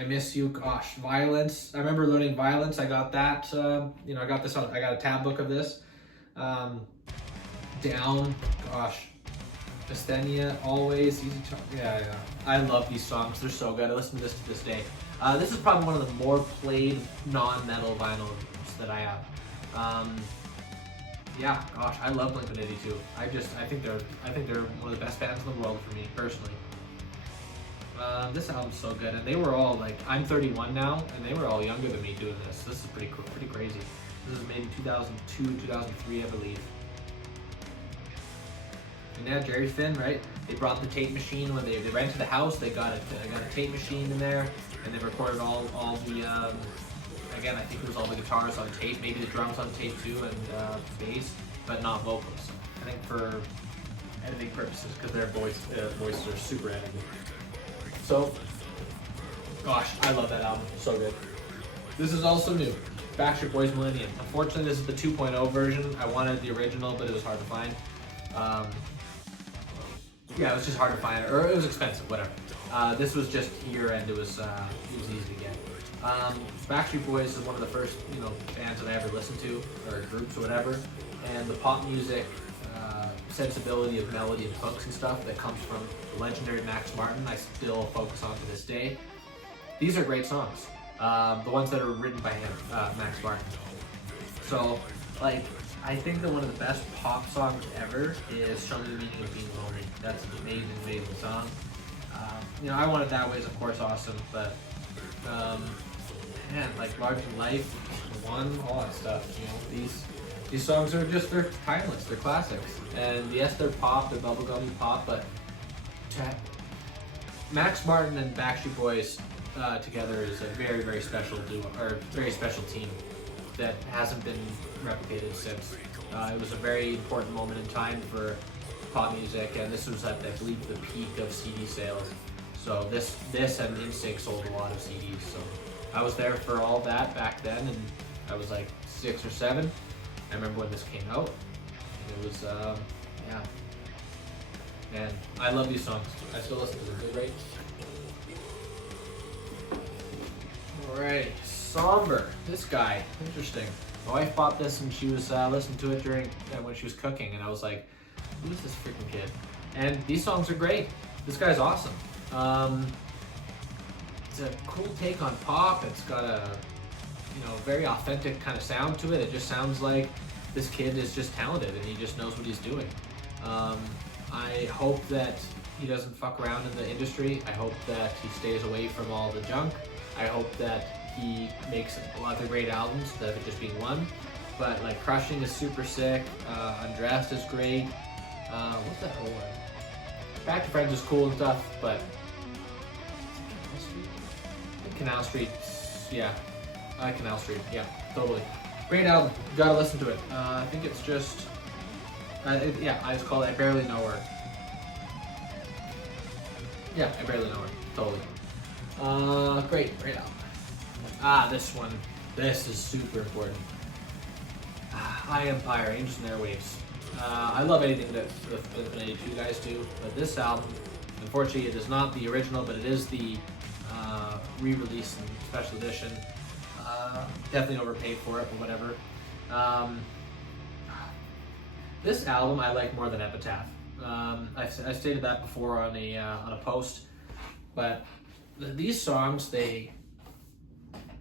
Miss You, gosh, Violence. I remember learning Violence. I got that, I got this on, I got a tab book of this. Down, gosh. Asthenia, Always, Easy Talk. Yeah. I love these songs. They're so good. I listen to this day. This is probably one of the more played non-metal vinyls that I have. Yeah, gosh, I love Blink-182. I think they're one of the best bands in the world for me personally. This album's so good, and they were all like, I'm 31 now, and they were all younger than me doing this. This is pretty crazy. This was made in 2002, 2003, I believe. And yeah, Jerry Finn, right? They brought the tape machine when they rented the house. They got a tape machine in there, and they recorded all the. Again, I think it was all the guitars on tape, maybe the drums on tape too, and bass, but not vocals. I think for editing purposes, because their voices are super edited. So, gosh, I love that album. So good. This is also new. Backstreet Boys Millennium. Unfortunately, this is the 2.0 version. I wanted the original, but it was hard to find. Yeah, it was just hard to find, or it was expensive, whatever. This was just here, and it was easy to get. Backstreet Boys is one of the first, bands that I ever listened to, or groups or whatever, and the pop music sensibility of melody and hooks and stuff that comes from the legendary Max Martin, I still focus on to this day. These are great songs. The ones that are written by him, Max Martin. So, like, I think that one of the best pop songs ever is Show Me the Meaning of Being Lonely. That's an amazing song. I Want It That Way is of course awesome, but man, like Larger Than Life, One, all that stuff, these songs are just, they're timeless, they're classics. And yes, they're pop, they're bubblegummy pop, but Max Martin and Backstreet Boys together is a very, very special duo, or very special team. that hasn't been replicated since. It was a very important moment in time for pop music, and this was at, I believe, the peak of CD sales. So this and Instinct sold a lot of CDs. So I was there for all that back then, and I was like 6 or 7. I remember when this came out. And it was, yeah. Man, I love these songs. I still listen to them. They're great. Alright, Somber. This guy, interesting. My wife bought this and she was listening to it during when she was cooking, and I was like, "Who is this freaking kid?" And these songs are great. This guy's awesome. It's a cool take on pop. It's got a very authentic kind of sound to it. It just sounds like this kid is just talented and he just knows what he's doing. I hope that he doesn't fuck around in the industry. I hope that he stays away from all the junk. I hope that he makes a lot of great albums instead of it just being one. But like Crushing is super sick. Undressed is great. What's that other one? Back to Friends is cool and stuff, but Canal Street, yeah. I like Canal Street, yeah, totally. Great album, gotta listen to it. I think it's just, yeah, I just call it I Barely Know Her. Yeah, I Barely Know Her, totally. Great album. This one, this is super important. High Empire, Angels and Airwaves. I love anything that the Infinity 2 guys do, but this album, unfortunately, it is not the original, but it is the re-release and special edition. Definitely overpaid for it, but whatever. This album I like more than Epitaph. I stated that before on a post, but these songs, they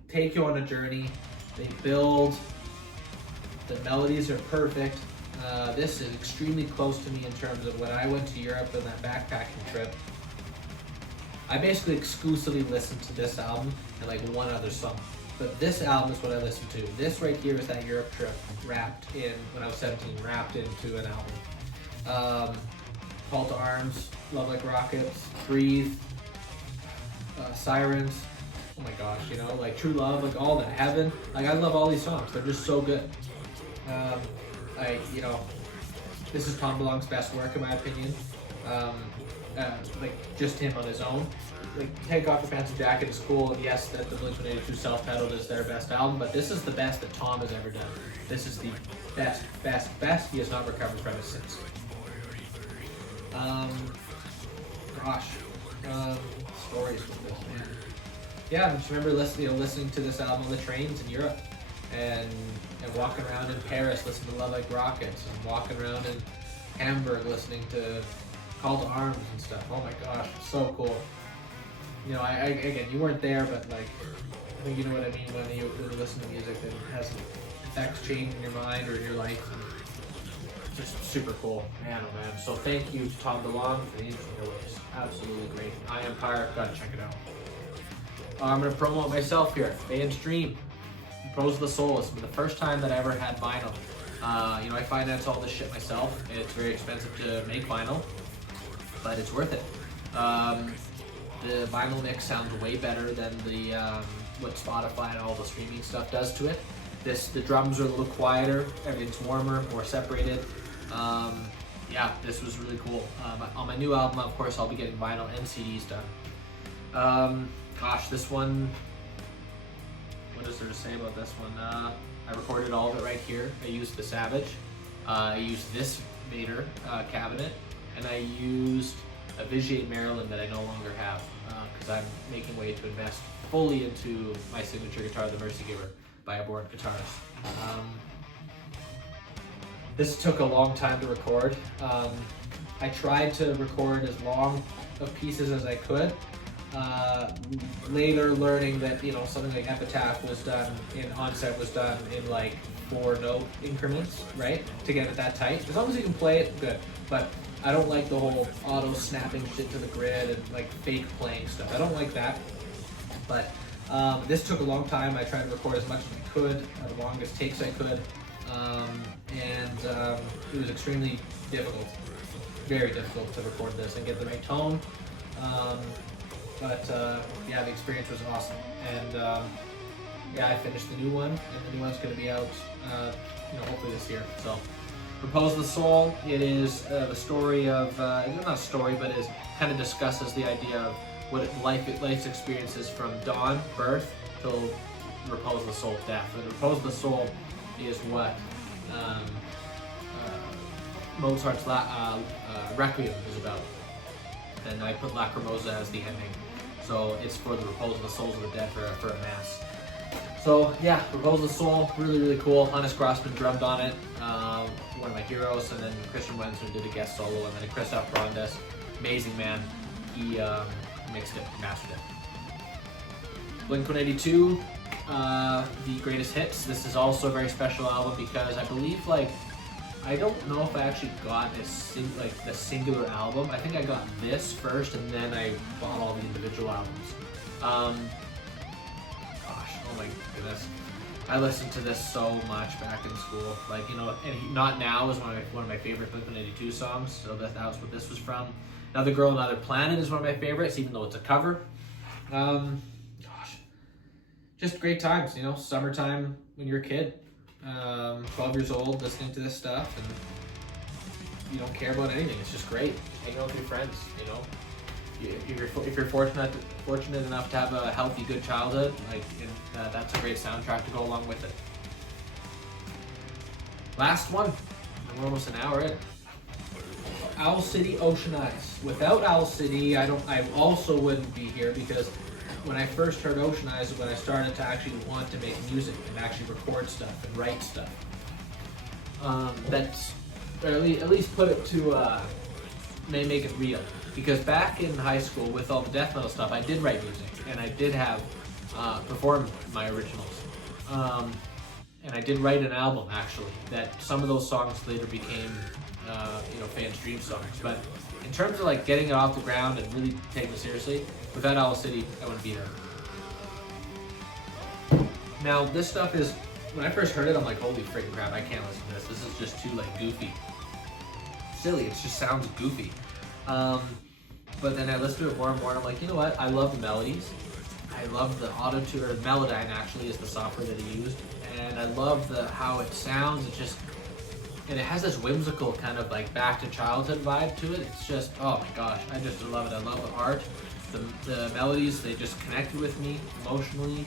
take you on a journey. They build. The melodies are perfect. This is extremely close to me in terms of when I went to Europe on that backpacking trip. I basically exclusively listened to this album and like one other song. But this album is what I listened to. This right here is that Europe trip wrapped in, when I was 17, wrapped into an album. Call to Arms, Love Like Rockets, Breathe, Sirens, oh my gosh, like True Love, like all that, Heaven. Like I love all these songs, they're just so good. This is Tom DeLonge's best work in my opinion. Like just him on his own. Like Take Off Your Pants and Jacket is cool, and yes, that the Blink-182 self-titled is their best album, but this is the best that Tom has ever done. This is the best he has not recovered from it since. Stories with this, man. Yeah, I just remember listening to this album on the trains in Europe, and walking around in Paris listening to Love Like Rockets, and walking around in Hamburg listening to Call to Arms and stuff. Oh my gosh, so cool. Again, you weren't there, but like, I think you know what I mean when you listen to music that has effects change in your mind or in your life. Just super cool, man, oh man. So thank you to Tom DeLonge for these. It was absolutely great. High Empire, gotta check it out. I'm gonna promote myself here. Fayence Dream, Repose of the Soul. It's the first time that I ever had vinyl. I finance all this shit myself. It's very expensive to make vinyl, but it's worth it. The vinyl mix sounds way better than the what Spotify and all the streaming stuff does to it. The drums are a little quieter, everything's warmer, more separated. Yeah, this was really cool. On my new album, of course, I'll be getting vinyl and CDs done. Gosh, this one, what is there to say about this one? I recorded all of it right here. I used the Savage. I used this Vader cabinet, and I used a Vitiate Maryland that I no longer have because I'm making way to invest fully into my signature guitar, the Mercy Giver, by a born guitarist. This took a long time to record. I tried to record as long of pieces as I could. Later learning that something like Epitaph was done in Onset was done in like 4-note increments, right? To get it that tight. As long as you can play it, good. But I don't like the whole auto snapping shit to the grid and like fake playing stuff. I don't like that. But this took a long time. I tried to record as much as I could, the longest takes I could, and it was extremely difficult, very difficult to record this and get the right tone. But yeah, the experience was awesome, and yeah, I finished the new one, and the new one's going to be out, hopefully this year. So, Repose the Soul. It is the story of, not a story, but it kind of discusses the idea of what life's experiences from dawn, birth, till Repose the Soul, death. And Repose the Soul is what Mozart's Requiem is about. And I put Lacrimosa as the ending. So it's for the repose of the souls of the dead for a mass. So yeah, Repose the Soul, really, really cool. Hannes Grossman drummed on it, one of my heroes, and then Christian Wensler did a guest solo, and then Christoph Brandes, amazing man. He mixed it, mastered it. Blink-182, the greatest hits. This is also a very special album because I believe, I don't know if I actually got the singular album. I think I got this first, and then I bought all the individual albums. Oh my goodness, I listened to this so much back in school. And Not Now is one of my favorite Blink-182 songs. So that's what this was from. Another Girl, Another Planet is one of my favorites, even though it's a cover. Just great times, summertime when you're a kid. 12 years old, listening to this stuff, and you don't care about anything. It's just great. Hanging out with your friends, If you're fortunate enough to have a healthy, good childhood, that's a great soundtrack to go along with it. Last one, and we're almost an hour in. Owl City, Ocean Eyes. Without Owl City, I also wouldn't be here, because when I first heard Ocean Eyes is when I started to actually want to make music and actually record stuff and write stuff. That's, or at least put it to, make it real. Because back in high school with all the death metal stuff, I did write music and I did have performed my originals. And I did write an album actually, that some of those songs later became Fayence Dream songs. But in terms of getting it off the ground and really taking it seriously, without Owl City, I wouldn't be there. Now, this stuff is, when I first heard it, I'm like, holy freaking crap, I can't listen to this. This is just too goofy. Silly, it just sounds goofy. But then I listened to it more and more, and I'm like, you know what? I love the melodies. I love the auto-tune, or Melodyne actually is the software that he used. And I love how it sounds. And it has this whimsical kind of back to childhood vibe to it. It's just, oh my gosh, I just love it. I love the art. The melodies, they just connected with me emotionally,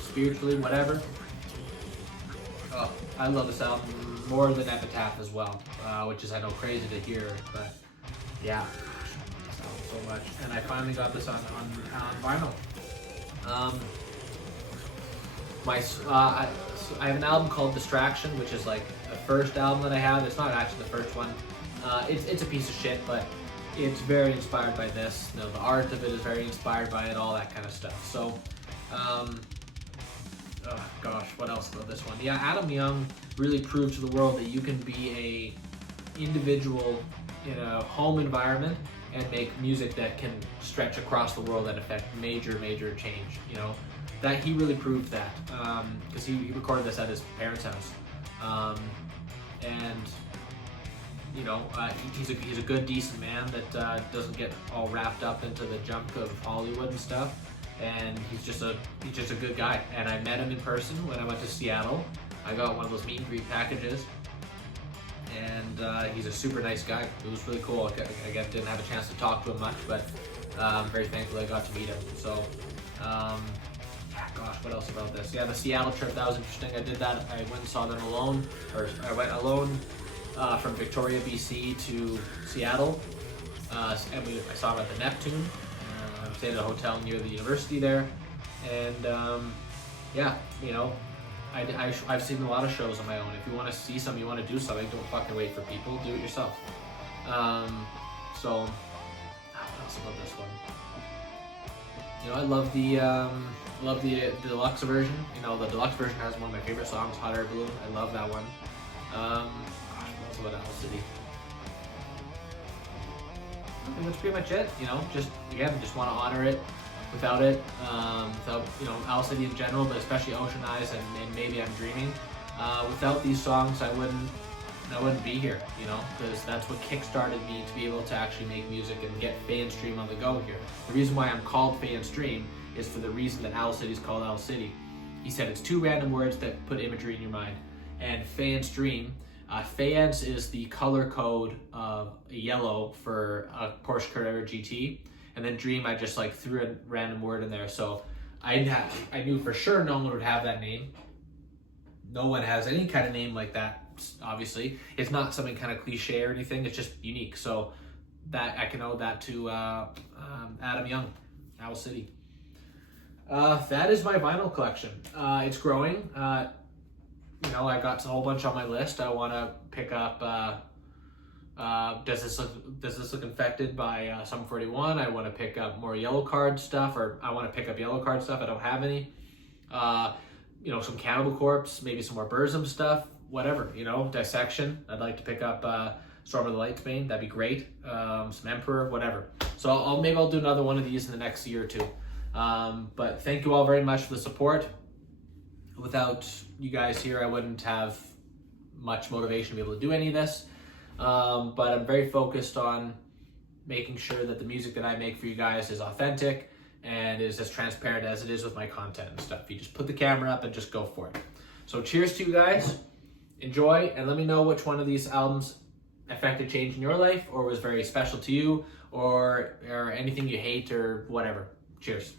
spiritually, whatever. Oh, I love this album more than Epitaph as well, which is, I know, crazy to hear, but yeah, this album so much. And I finally got this on vinyl. I have an album called Distraction, which is the first album that I have. It's not actually the first one. It's a piece of shit, but it's very inspired by this. The art of it is very inspired by it, all that kind of stuff. So, oh gosh, what else about this one? Yeah, Adam Young really proved to the world that you can be a individual in a home environment and make music that can stretch across the world and affect major change. That he really proved that, because he recorded this at his parents' house, and he's a good, decent man that doesn't get all wrapped up into the junk of Hollywood and stuff. And he's just a good guy. And I met him in person when I went to Seattle. I got one of those meet and greet packages, and he's a super nice guy. It was really cool. Again, didn't have a chance to talk to him much, but I'm very thankful I got to meet him. So, gosh, what else about this? Yeah, the Seattle trip, that was interesting. I did that. I went and saw them alone, or I went alone from Victoria, BC to Seattle, and I saw them at the Neptune. Stayed at a hotel near the university there, and yeah, I've seen a lot of shows on my own. If you want to see something, you want to do something, don't fucking wait for people, do it yourself. So what else about this one? I love the deluxe version. The deluxe version has one of my favorite songs, Hot Air Balloon. I love that one. Gosh, what else about Owl City? I think that's pretty much it. Just want to honor it. Without it, without Owl City in general, but especially Ocean Eyes and Maybe I'm Dreaming. Without these songs, I wouldn't be here. Because that's what kickstarted me to be able to actually make music and get Fayence Dream on the go here. The reason why I'm called Fayence Dream is for the reason that Owl City is called Owl City. he said it's 2 random words that put imagery in your mind. And Fayence Dream, Fayence is the color code of yellow for a Porsche Carrera GT, and then Dream, I just like threw a random word in there. So I knew for sure no one would have that name. No one has any kind of name like that. Obviously, it's not something kind of cliche or anything. It's just unique. So that I can owe that to Adam Young, Owl City. That is my vinyl collection. It's growing. You know, I got a whole bunch on my list. I want to pick up. Does this look infected by Sum 41? I want to pick up more yellow card stuff, or I want to pick up yellow card stuff. I don't have any. You know, some Cannibal Corpse, maybe some more Burzum stuff, whatever. You know, Dissection. I'd like to pick up Storm of the Lightsbane. That'd be great. Some Emperor, whatever. So maybe I'll do another one of these in the next year or two. But thank you all very much for the support. Without you guys here, I wouldn't have much motivation to be able to do any of this. But I'm very focused on making sure that the music that I make for you guys is authentic and is as transparent as it is with my content and stuff. You just put the camera up and just go for it. So cheers to you guys. Enjoy, and let me know which one of these albums affected change in your life or was very special to you, or anything you hate or whatever. Cheers.